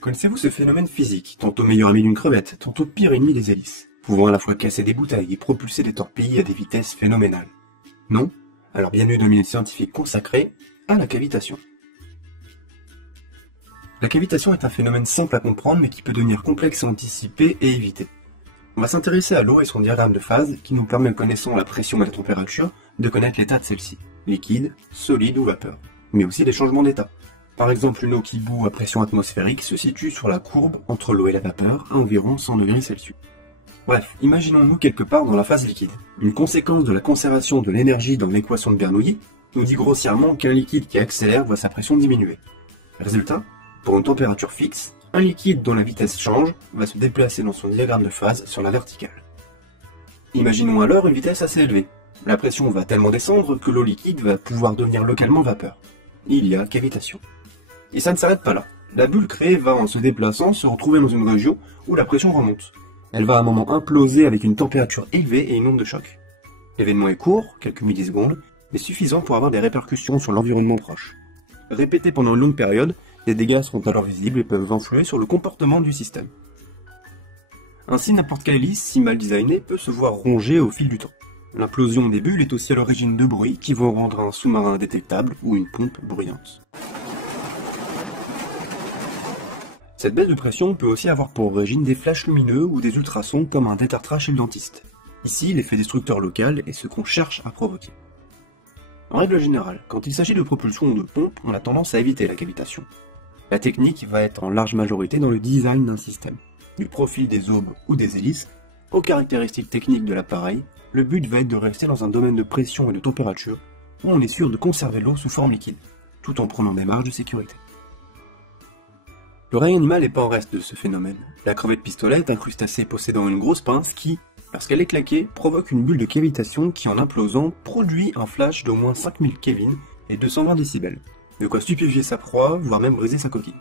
Connaissez-vous ce phénomène physique, tantôt meilleur ami d'une crevette, tantôt pire ennemi des hélices, pouvant à la fois casser des bouteilles et propulser des torpilles à des vitesses phénoménales? Non? Alors bienvenue dans le milieu scientifique consacré à la cavitation. La cavitation est un phénomène simple à comprendre mais qui peut devenir complexe à anticiper et éviter. On va s'intéresser à l'eau et son diagramme de phase qui nous permet, connaissant la pression et la température, de connaître l'état de celle-ci, liquide, solide ou vapeur, mais aussi des changements d'état. Par exemple, une eau qui bout à pression atmosphérique se situe sur la courbe entre l'eau et la vapeur à environ 100 degrés Celsius. Bref, imaginons-nous quelque part dans la phase liquide. Une conséquence de la conservation de l'énergie dans l'équation de Bernoulli nous dit grossièrement qu'un liquide qui accélère voit sa pression diminuer. Résultat, pour une température fixe, un liquide dont la vitesse change va se déplacer dans son diagramme de phase sur la verticale. Imaginons alors une vitesse assez élevée. La pression va tellement descendre que l'eau liquide va pouvoir devenir localement vapeur. Il y a cavitation. Et ça ne s'arrête pas là. La bulle créée va, en se déplaçant, se retrouver dans une région où la pression remonte. Elle va à un moment imploser avec une température élevée et une onde de choc. L'événement est court, quelques millisecondes, mais suffisant pour avoir des répercussions sur l'environnement proche. Répété pendant une longue période, les dégâts seront alors visibles et peuvent influer sur le comportement du système. Ainsi, n'importe quelle hélice, si mal designée, peut se voir rongée au fil du temps. L'implosion des bulles est aussi à l'origine de bruits qui vont rendre un sous-marin indétectable ou une pompe bruyante. Cette baisse de pression peut aussi avoir pour origine des flashs lumineux ou des ultrasons comme un détartrage chez le dentiste. Ici, l'effet destructeur local est ce qu'on cherche à provoquer. En règle générale, quand il s'agit de propulsion ou de pompe, on a tendance à éviter la cavitation. La technique va être en large majorité dans le design d'un système. Du profil des aubes ou des hélices, aux caractéristiques techniques de l'appareil, le but va être de rester dans un domaine de pression et de température où on est sûr de conserver l'eau sous forme liquide, tout en prenant des marges de sécurité. Le règne animal n'est pas en reste de ce phénomène. La crevette pistolet est un crustacé possédant une grosse pince qui, lorsqu'elle est claquée, provoque une bulle de cavitation qui, en implosant, produit un flash d'au moins 5000 Kelvin et 220 décibels. De quoi stupéfier sa proie, voire même briser sa coquille.